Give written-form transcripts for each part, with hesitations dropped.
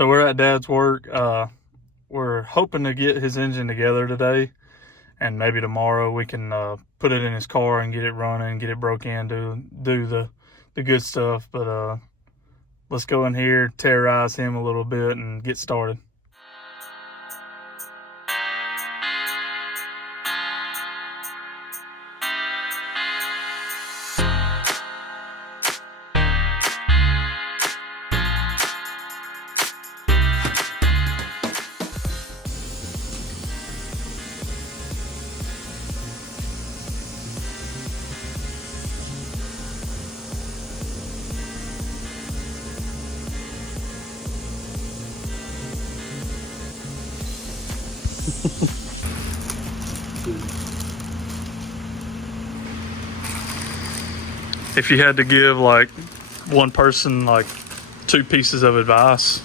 So we're at Dad's work. We're hoping to get his engine together today, and maybe tomorrow we can put it in his car and get it running, get it broke in, do the good stuff. But let's go in here, terrorize him a little bit, and get started. If you had to give like one person like 2 pieces of advice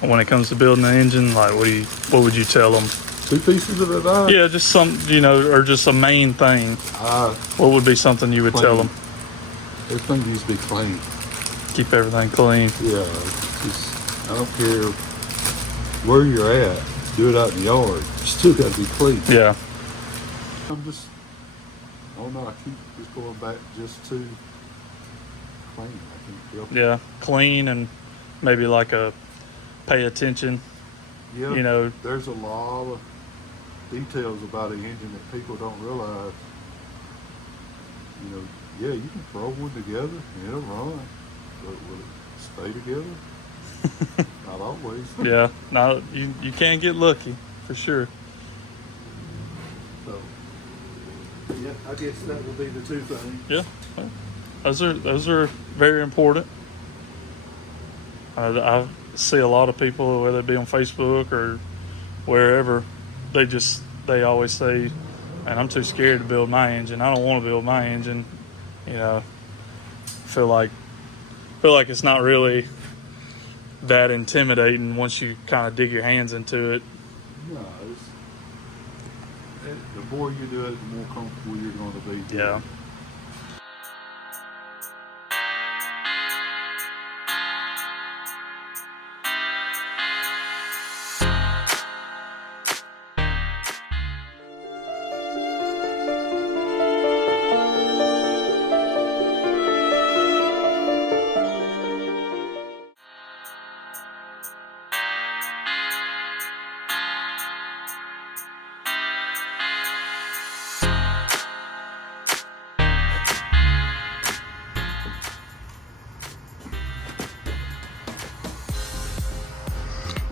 when it comes to building an engine, like what would you tell them? 2 pieces of advice? Yeah, just some, or just a main thing. What would be something you would tell them? Everything needs to be clean. Keep everything clean. Yeah, I don't care where you're at. Do it out in the yard. You still got to be clean. Yeah. I keep just going back just to clean. I can't feel. Yeah, clean and maybe like a pay attention. Yeah, there's a lot of details about an engine that people don't realize. Yeah, you can throw one together and it'll run, but will it stay together? Not always. Yeah, no, you can get lucky for sure. So, yeah, I guess that would be the 2 things. Yeah, those are very important. I see a lot of people, whether it be on Facebook or wherever, they always say, "Man, I'm too scared to build my engine. I don't want to build my engine." Feel like it's not really that intimidating once you kind of dig your hands into it. No, the more you do it, the more comfortable you're going to be. Yeah.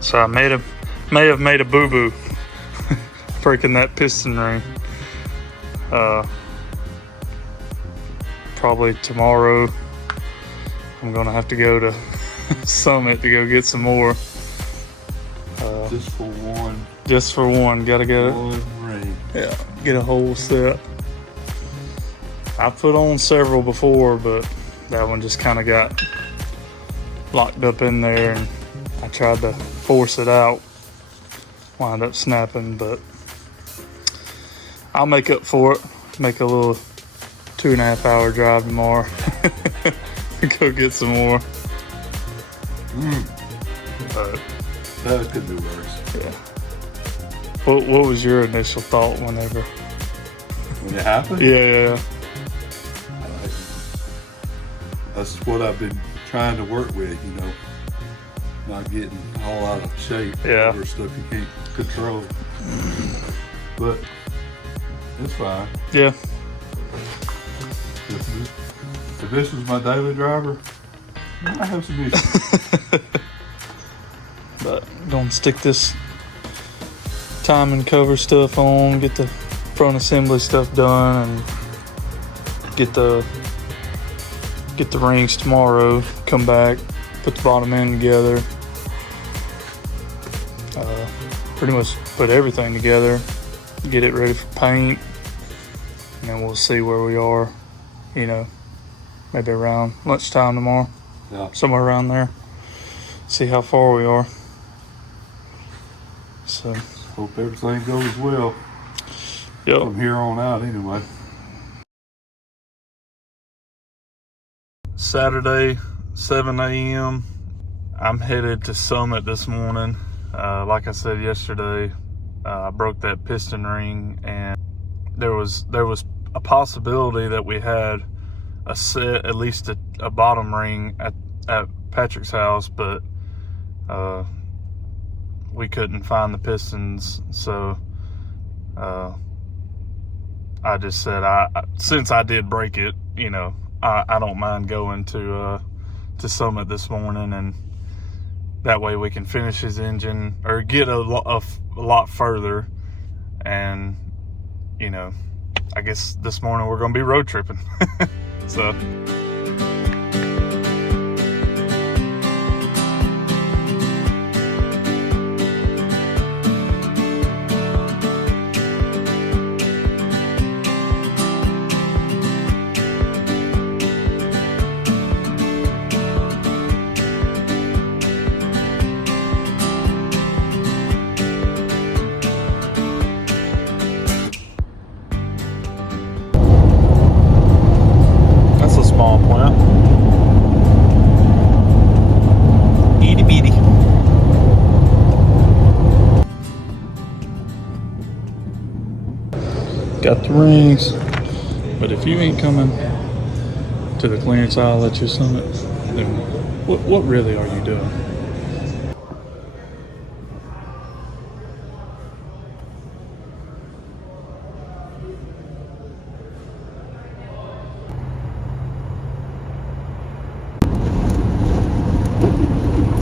So I may have made a boo-boo breaking that piston ring. Probably tomorrow I'm gonna have to go to Summit to go get some more. Just for one. Just for one, gotta get one ring. Yeah, get a whole set. I put on several before, but that one just kind of got locked up in there, and I tried to force it out, wound up snapping, but I'll make up for it. Make a little 2.5 hour drive tomorrow. Go get some more. But that could be worse. Yeah. What was your initial thought when it happened? Yeah. That's what I've been trying to work with, not getting all out of shape over stuff you can't control. But it's fine. Yeah. If this was my daily driver, I have some issues. But gonna stick this timing cover stuff on, get the front assembly stuff done, and get the rings tomorrow. Come back, put the bottom end together. Pretty much put everything together, get it ready for paint, and then we'll see where we are, maybe around lunchtime tomorrow. Yeah. Somewhere around there. See how far we are. So hope everything goes well. Yep. From here on out anyway. Saturday, 7 a.m. I'm headed to Summit this morning. Like I said yesterday, I broke that piston ring, and there was a possibility that we had a set, at least a bottom ring at Patrick's house, but we couldn't find the pistons, so I just said, since I did break it, you know, I don't mind going to Summit this morning, and that way we can finish his engine or get a lot further. And, you know, I guess this morning we're going to be road tripping. So. Small plant. Itty bitty. Got the rings, but if you ain't coming to the clearance aisle at your Summit, then what really are you doing?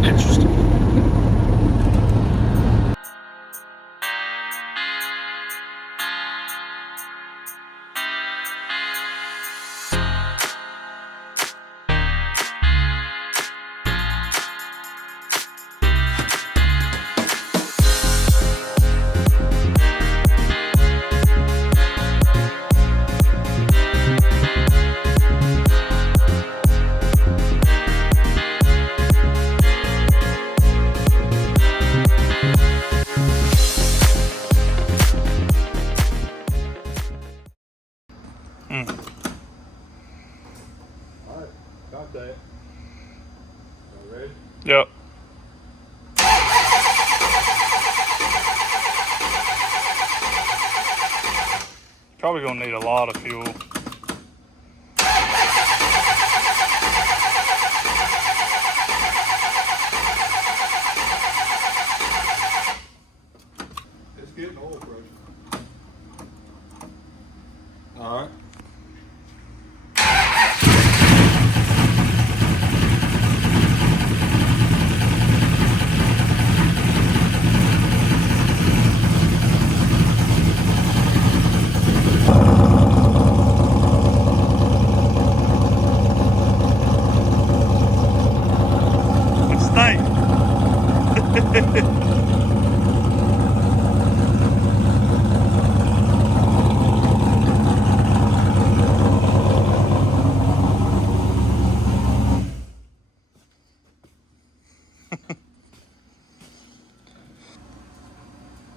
Interesting. All right, got that. Y'all ready? Yep. Probably gonna need a lot of fuel. It's getting oil pressure. All right.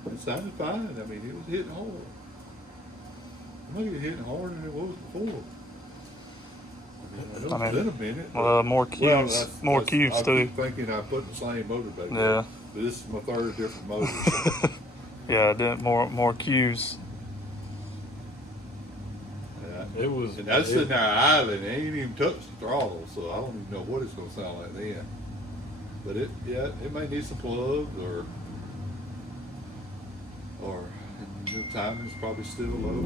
It sounded fine. I mean, it was hitting hard. I think it hitting harder than it was before. It's been a minute. More cubes, more cubes too. I keep thinking I put the same motor back there. Yeah. But this is my third different motor. So. Yeah, more cubes. Yeah, it was. And that's sitting there idling. It ain't even touched the throttle, so I don't even know what it's gonna sound like then. But it may need some plugs or the timing's probably still low.